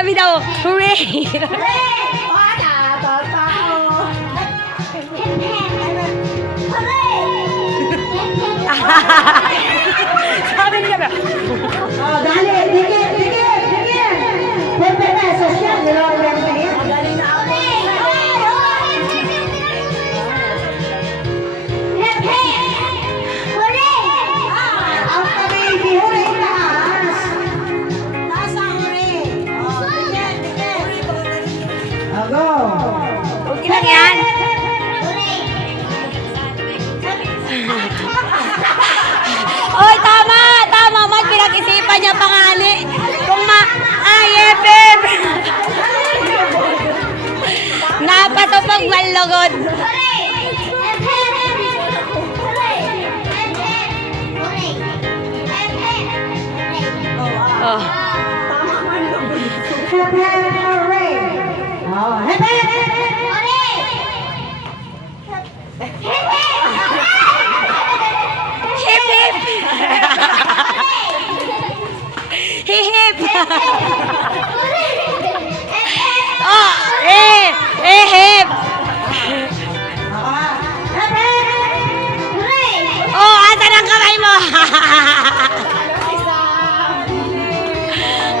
Sabi daw, hooray! Sabi niya ba? Oh, dali, dikit, dikit, dikit. 20 pesos yan, dalawang ganito. Dali na ako. Ang kamay, di huli, taas. Taas ang huli. Oh, dikit, dikit. Oh, go. Okay lang yan. Oy, tama! Tama man, pinag-isipan niya pangali. Kung IFF! Napatupag malugod.